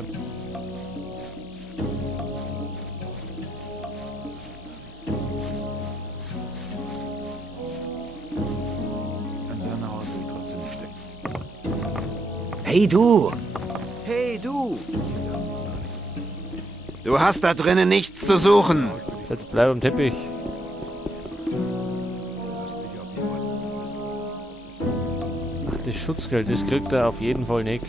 Danke. Ein Haus will trotzdem nicht stecken. Hey du! Hey du! Du hast da drinnen nichts zu suchen. Jetzt bleib am Teppich. Ach, das Schutzgeld, das kriegt er auf jeden Fall nicht.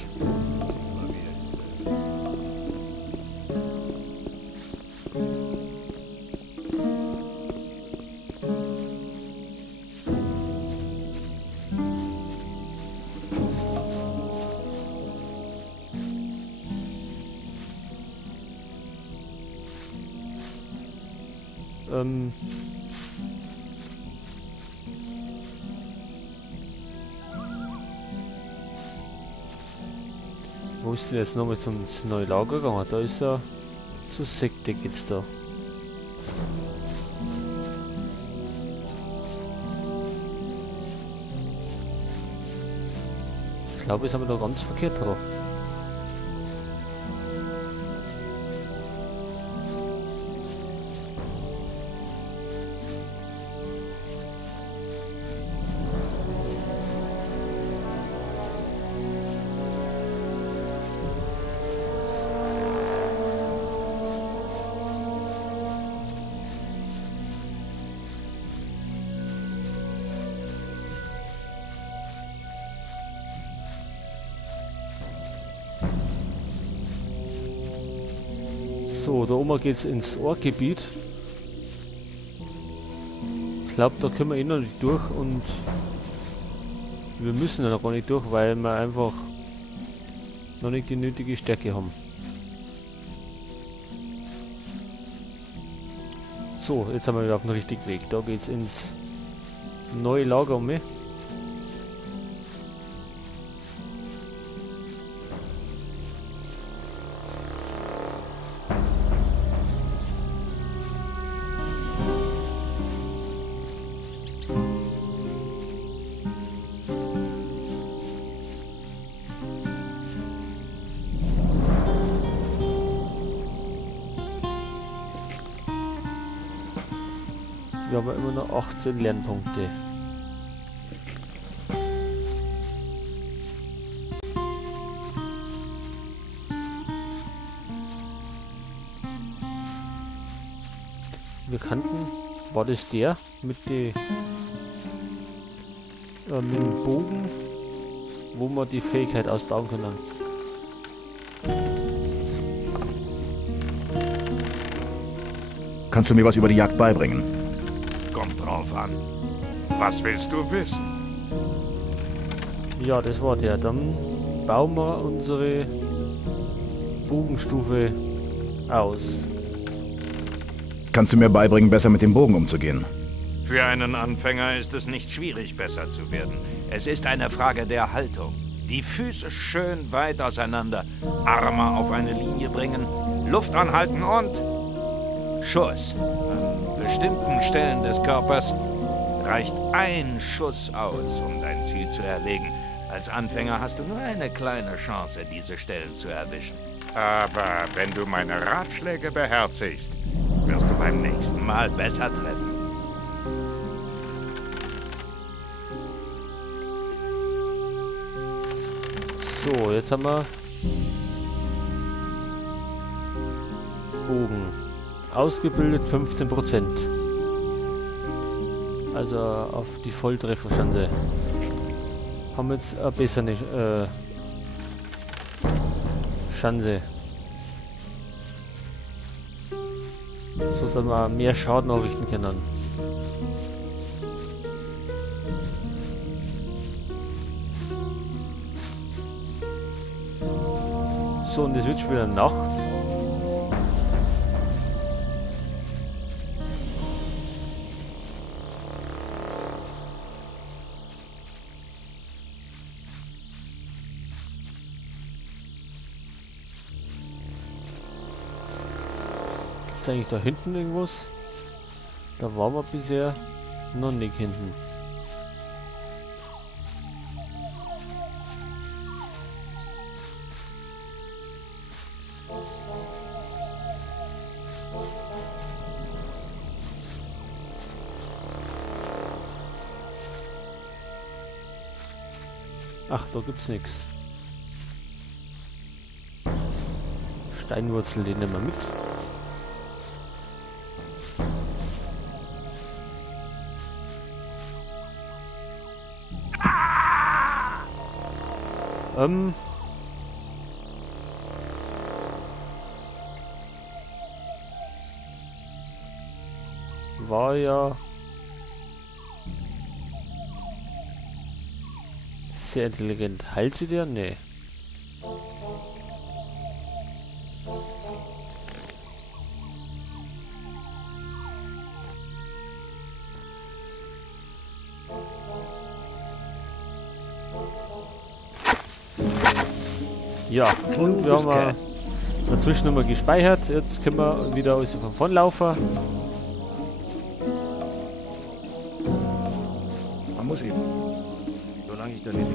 Wo ist denn jetzt nochmal zum neue Lager gegangen? Da ist er. Zur Sekte geht's da. Ich glaube, jetzt haben wir da ganz verkehrt dran. So, da oben geht's ins Orkgebiet. Ich glaube, da können wir eh noch nicht durch und wir müssen ja noch gar nicht durch, weil wir einfach noch nicht die nötige Stärke haben. So, jetzt sind wir wieder auf dem richtigen Weg. Da geht's ins neue Lager um mich. Wir haben immer noch 18 Lernpunkte. Wir kannten, war das der mit dem Bogen, wo wir die Fähigkeit ausbauen können? Kannst du mir was über die Jagd beibringen? Kommt drauf an. Was willst du wissen? Ja, das war der. Dann bauen wir unsere Bogenstufe aus. Kannst du mir beibringen, besser mit dem Bogen umzugehen? Für einen Anfänger ist es nicht schwierig, besser zu werden. Es ist eine Frage der Haltung. Die Füße schön weit auseinander, Arme auf eine Linie bringen, Luft anhalten und Schuss. An bestimmten Stellen des Körpers reicht ein Schuss aus, um dein Ziel zu erlegen. Als Anfänger hast du nur eine kleine Chance, diese Stellen zu erwischen. Aber wenn du meine Ratschläge beherzigst, wirst du beim nächsten Mal besser treffen. So, jetzt haben wir Bogen. Ausgebildet 15%. Also auf die Volltrefferchance. Haben wir jetzt eine bessere Chance. So, dass wir mehr Schaden anrichten können. So, und es wird schon wieder Nacht. Gibt es eigentlich da hinten irgendwas? Da waren wir bisher noch nicht hinten. Ach, da gibt's nichts. Steinwurzel, den nehmen wir mit. War ja sehr intelligent. Heilt sie dir? Nee. Ja, und wir haben dazwischen nochmal gespeichert. Jetzt können wir wieder aus von vorn laufen. Man muss eben. Solange ich da nicht...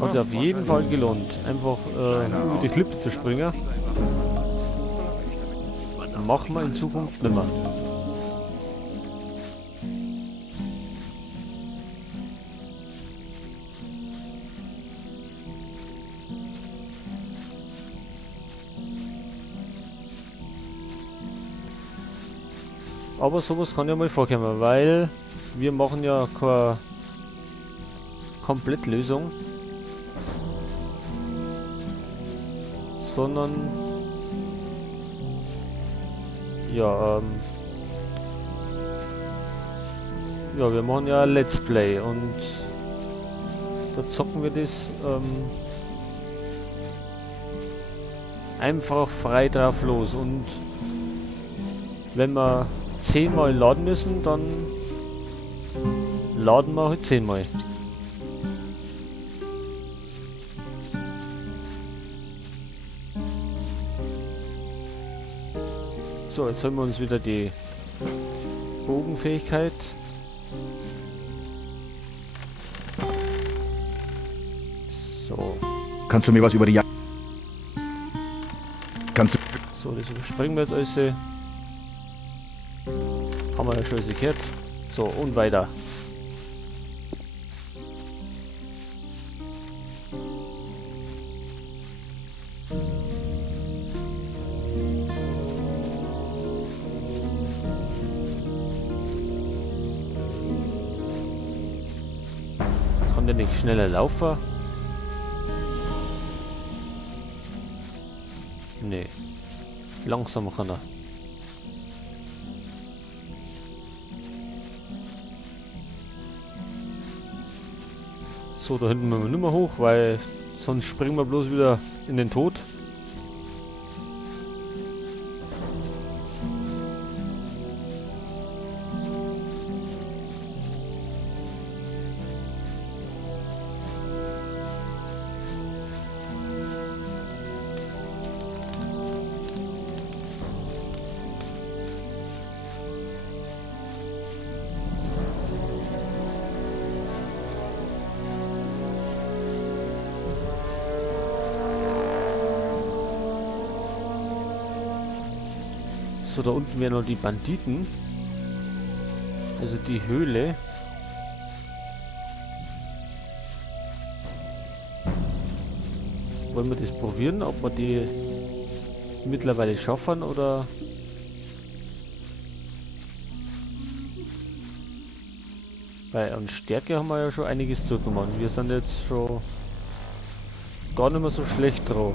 Hat sich auf jeden Fall gelohnt, einfach über die Klippe zu springen. Machen wir in Zukunft nimmer. Aber sowas kann ja mal vorkommen, weil wir machen ja keine Komplettlösung, sondern ja, ja, wir machen ja Let's Play und da zocken wir das einfach frei drauf los, und wenn wir 10-mal laden müssen, dann laden wir halt 10-mal. So, jetzt haben wir uns wieder die Bogenfähigkeit. So. Kannst du mir was über die Jagd... Kannst du... So, das überspringen wir jetzt alles. Haben wir ja schon gehört. So, und weiter. Kann der nicht schneller laufen? Nee. Langsamer kann er. So, da hinten müssen wir nicht mehr hoch, weil sonst springen wir bloß wieder in den Tod. So, da unten wären noch die Banditen. Also die Höhle. Wollen wir das probieren, ob wir die mittlerweile schaffen oder... Weil an Stärke haben wir ja schon einiges zurückgemacht. Wir sind jetzt schon gar nicht mehr so schlecht drauf.